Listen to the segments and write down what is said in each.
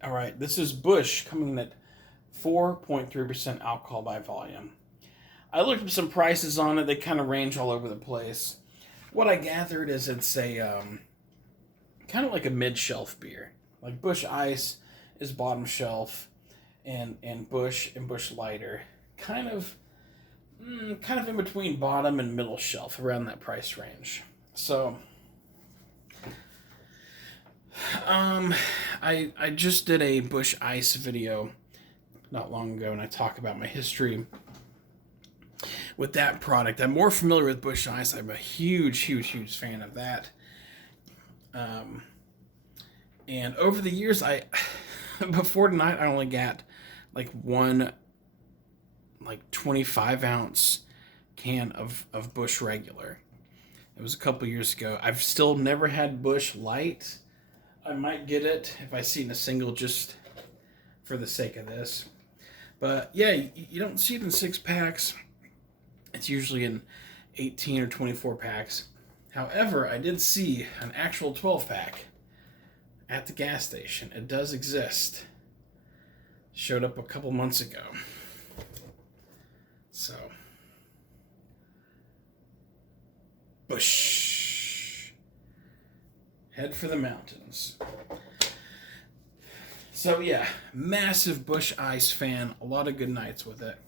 All right, this is Busch coming in at 4.3% alcohol by volume. I looked up some prices on it. They kind of range all over the place. What I gathered is it's a kind of like a mid-shelf beer. Like Busch Ice is bottom shelf, and Busch Lighter kind of in between bottom and middle shelf, around that price range. So Um, I just did a Busch Ice video not long ago, and I talk about my history with that product. I'm more familiar with Busch Ice. I'm a huge fan of that. Um, and over the years, I before tonight, I only got like one 25-ounce can of Busch Regular. It was a couple years ago. I've still never had Busch Light. I might get it if I see it in a single, just for the sake of this. But yeah, you don't see it in 6 packs. It's usually in 18 or 24 packs. However, I did see an actual 12-pack at the gas station. It does exist. Showed up a couple months ago. So, Busch. Head for the mountains. So yeah, massive Busch Ice fan. A lot of good nights with it.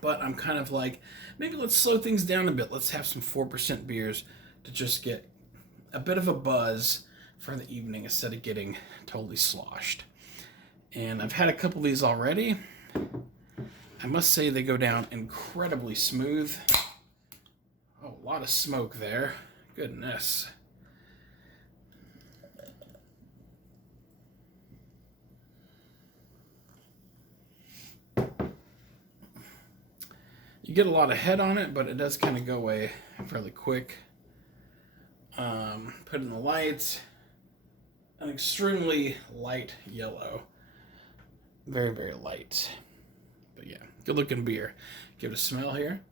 But I'm kind of like, maybe let's slow things down a bit. Let's have some 4% beers to just get a bit of a buzz for the evening instead of getting totally sloshed. And I've had a couple of these already. I must say they go down incredibly smooth. Oh, a lot of smoke there. Goodness. You get a lot of head on it, but it does kind of go away fairly quick. Put in the lights. An extremely light yellow. Very light. But yeah, good looking beer. Give it a smell here.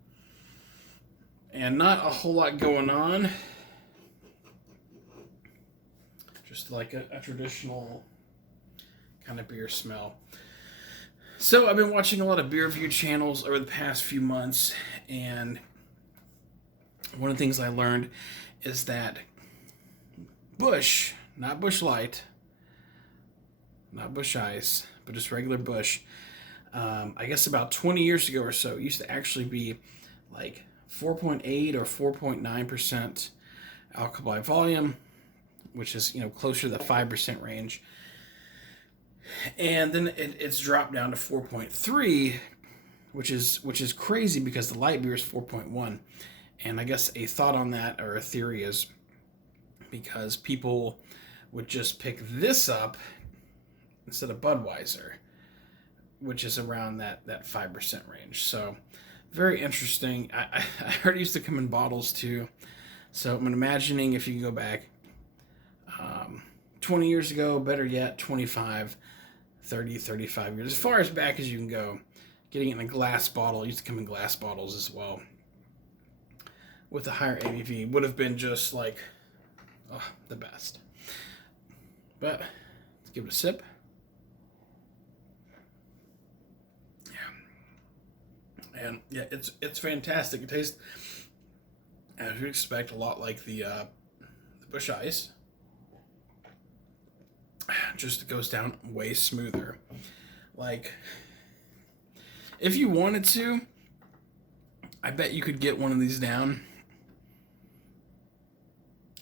And not a whole lot going on. Just like a traditional kind of beer smell. So I've been watching a lot of beer review channels over the past few months, and one of the things I learned is that Busch, not Busch Light, not Busch Ice, but just regular Busch, I guess about 20 years ago or so, it used to actually be like 4.8 or 4.9% alcohol by volume, which is, closer to the 5% range. And then it's dropped down to 4.3, which is crazy because the light beer is 4.1. And I guess a thought on that, or a theory, is because people would just pick this up instead of Budweiser, which is around that 5% range. So very interesting. I heard it used to come in bottles too. So I'm imagining if you can go back 20 years ago, better yet, 25, 30, 35 years, as far as back as you can go, getting it in a glass bottle. It used to come in glass bottles as well. With a higher ABV, would have been just like, the best. But let's give it a sip. Yeah. And yeah, it's fantastic. It tastes, as you'd expect, a lot like the Busch Ice. Just it goes down way smoother. Like, if you wanted to, I bet you could get one of these down.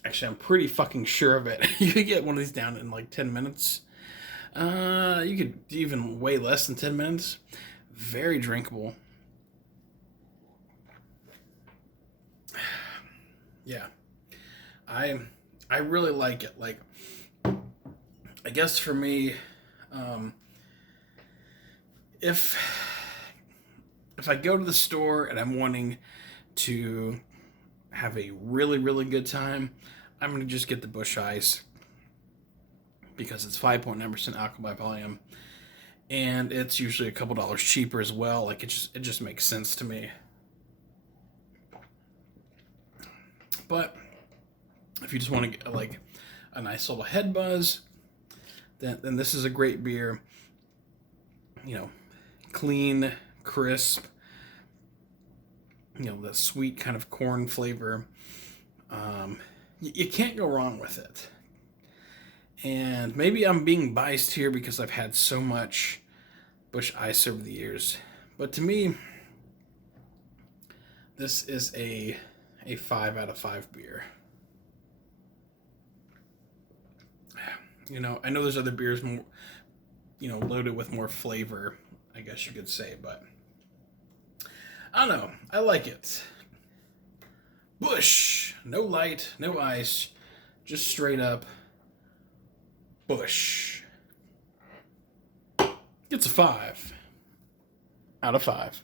Actually, I'm pretty fucking sure of it. You could get one of these down in like 10 minutes. You could even way less than 10 minutes. Very drinkable. Yeah. I really like it. Like, I guess for me, if I go to the store and I'm wanting to have a really good time, I'm going to just get the Busch Ice because it's 5.9% alcohol by volume, and it's usually a couple dollars cheaper as well. Like, it just makes sense to me. But if you just want to get like a nice little head buzz, then this is a great beer. You know, clean, crisp, you know, the sweet kind of corn flavor. You can't go wrong with it. And maybe I'm being biased here because I've had so much Busch Ice over the years. But to me, this is a 5 out of 5 beer. You know, I know there's other beers more, you know, loaded with more flavor, I guess you could say, but I don't know. I like it. Busch. No light, no ice, just straight up Busch. It's a 5 out of 5.